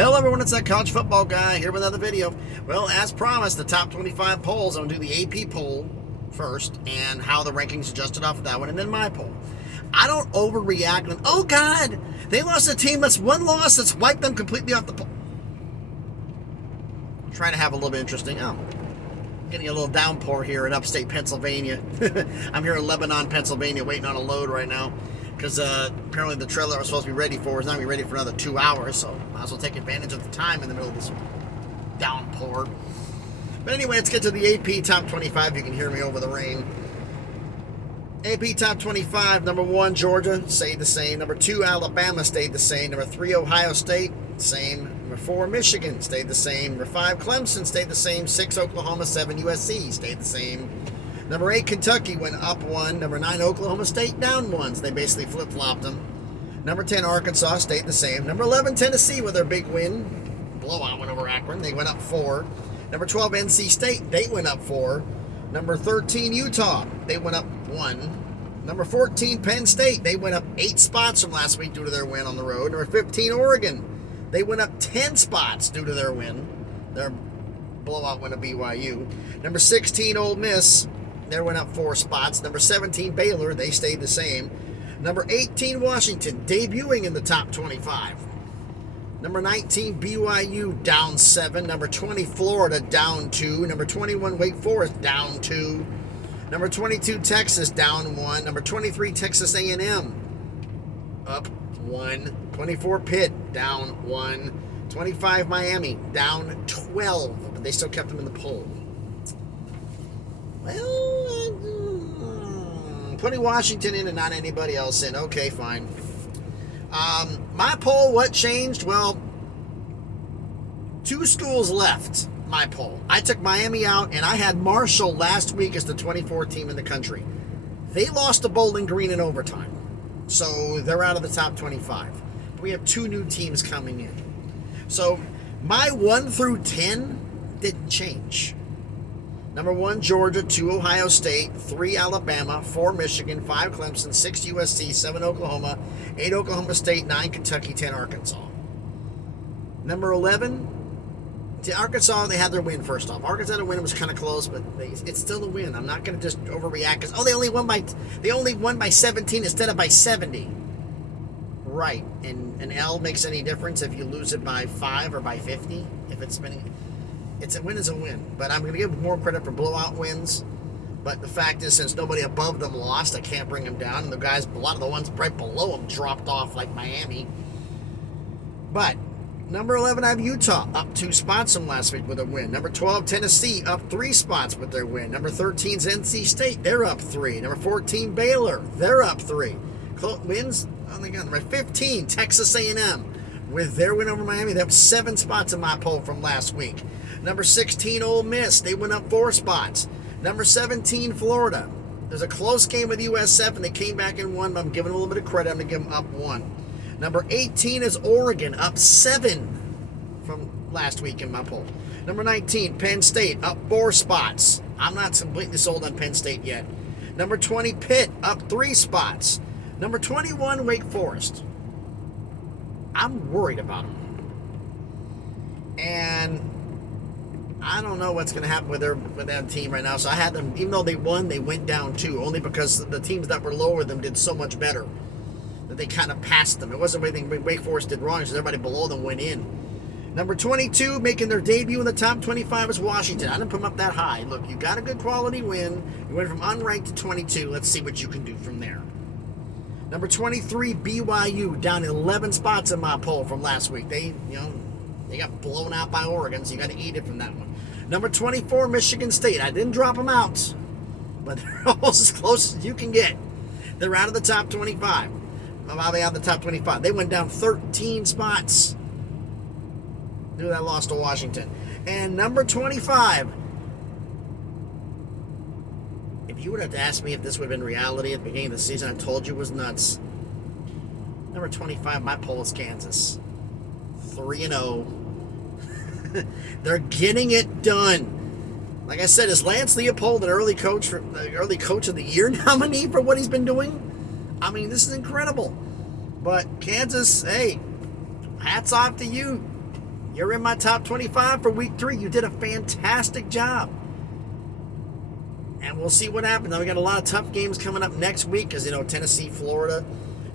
Hello everyone, it's that college football guy here with another video. Well, as promised, the top 25 polls. I'm going to do the AP poll first and how the rankings adjusted off of that one, and then my poll. I don't overreact and, oh God, they lost a team that's one loss that's wiped them completely off the poll. I'm trying to have a little bit interesting. Getting a little downpour here in upstate Pennsylvania. I'm here in Lebanon, Pennsylvania, waiting on a load right now. Because apparently the trailer I was supposed to be ready for is not going to be ready for another 2 hours, so might as well take advantage of the time in the middle of this downpour. But anyway, let's get to the AP Top 25. You can hear me over the rain. AP Top 25, number 1, Georgia, stayed the same. Number 2, Alabama, stayed the same. Number 3, Ohio State, same. Number 4, Michigan, stayed the same. Number 5, Clemson, stayed the same. 6, Oklahoma. 7, USC, stayed the same. Number 8, Kentucky went up 1. Number 9, Oklahoma State down 1. So they basically flip-flopped them. Number 10, Arkansas stayed the same. Number 11, Tennessee with their big win. Blowout went over Akron. They went up 4. Number 12, NC State. They went up 4. Number 13, Utah. They went up 1. Number 14, Penn State. They went up 8 spots from last week due to their win on the road. Number 15, Oregon. They went up 10 spots due to their win. Their blowout win of BYU. Number 16, Ole Miss. They went up 4 spots. Number 17, Baylor. They stayed the same. Number 18, Washington, debuting in the top 25. Number 19, BYU, down 7. Number 20, Florida, down 2. Number 21, Wake Forest, down 2. Number 22, Texas, down 1. Number 23, Texas A&M, up 1. 24, Pitt, down 1. 25, Miami, down 12. But they still kept them in the poll. Well, putting Washington in and not anybody else in. Okay, fine. My poll, what changed? Well, 2 schools left my poll. I took Miami out, and I had Marshall last week as the 24th team in the country. They lost to Bowling Green in overtime, so they're out of the top 25. But we have 2 new teams coming in. So my 1 through 10 didn't change. Number 1, Georgia. 2, Ohio State. 3, Alabama. 4, Michigan. 5, Clemson. 6, USC. 7, Oklahoma. 8, Oklahoma State. 9, Kentucky. 10, Arkansas. Number 11, to Arkansas, they had their win first off. Arkansas, the win was kind of close, but it's still a win. I'm not going to just overreact because, they only won by 17 instead of by 70. Right. And an L makes any difference if you lose it by 5 or by 50? If it's spinning. It's a win is a win, but I'm going to give more credit for blowout wins. But the fact is, since nobody above them lost, I can't bring them down. And the guys, a lot of the ones right below them dropped off, like Miami. But number 11, I have Utah, up 2 spots from last week with a win. Number 12, Tennessee, up 3 spots with their win. Number 13 is NC State, they're up 3. Number 14, Baylor, they're up 3. Wins, number 15, Texas A&M. With their win over Miami, they have 7 spots in my poll from last week. Number 16, Ole Miss. They went up 4 spots. Number 17, Florida. There's a close game with USF, and they came back and won, but I'm giving them a little bit of credit. I'm going to give them up 1. Number 18 is Oregon, up 7 from last week in my poll. Number 19, Penn State, up 4 spots. I'm not completely sold on Penn State yet. Number 20, Pitt, up 3 spots. Number 21, Wake Forest. I'm worried about them. And I don't know what's going to happen with that team right now. So I had them, even though they won, they went down 2, only because the teams that were lower than them did so much better that they kind of passed them. It wasn't anything Wake Forest did wrong, because everybody below them went in. Number 22, making their debut in the top 25 is Washington. I didn't put them up that high. Look, you got a good quality win. You went from unranked to 22. Let's see what you can do from there. Number 23, BYU, down 11 spots in my poll from last week. They got blown out by Oregon, so you got to eat it from that one. Number 24, Michigan State. I didn't drop them out, but they're almost as close as you can get. They're out of the top 25. How they out of the top 25? They went down 13 spots due to that loss to Washington. And number 25, if you would have asked me if this would have been reality at the beginning of the season, I told you it was nuts. Number 25, my poll is Kansas. 3-0. They're getting it done. Like I said, is Lance Leopold an early coach of the year nominee for what he's been doing? I mean, this is incredible. But Kansas, hey, hats off to you. You're in my top 25 for week 3. You did a fantastic job. And we'll see what happens. Now, we got a lot of tough games coming up next week because, Tennessee, Florida,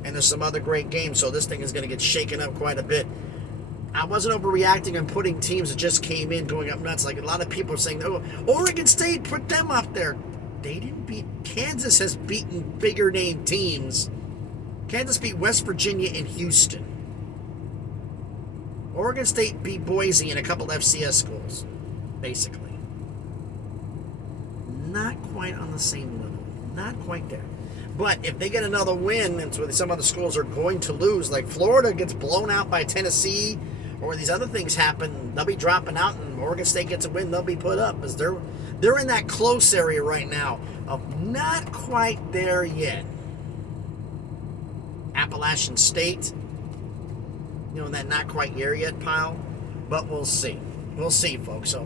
and there's some other great games. So this thing is going to get shaken up quite a bit. I wasn't overreacting and putting teams that just came in going up nuts. Like a lot of people are saying, oh, Oregon State, put them up there. They didn't beat. Kansas has beaten bigger name teams. Kansas beat West Virginia and Houston. Oregon State beat Boise and a couple FCS schools, basically. Not quite on the same level. Not quite there. But if they get another win, and so some other schools are going to lose, like Florida gets blown out by Tennessee, or these other things happen, they'll be dropping out, and Oregon State gets a win, they'll be put up. Because they're in that close area right now of not quite there yet. Appalachian State, in that not quite there yet pile. But we'll see. We'll see, folks. So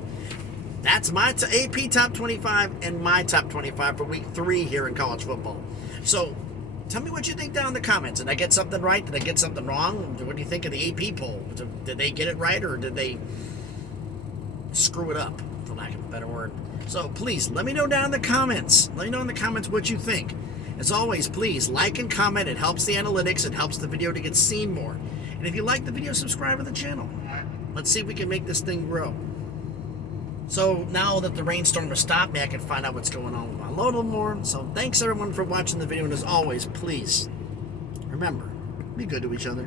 that's my AP top 25 and my top 25 for week 3 here in college football. So tell me what you think down in the comments. Did I get something right? Did I get something wrong? What do you think of the AP poll? Did they get it right, or did they screw it up, for lack of a better word? So please, let me know down in the comments. Let me know in the comments what you think. As always, please like and comment. It helps the analytics. It helps the video to get seen more. And if you like the video, subscribe to the channel. Let's see if we can make this thing grow. So now that the rainstorm has stopped, I can find out what's going on with my load a little more. So thanks everyone for watching the video. And as always, please remember, be good to each other.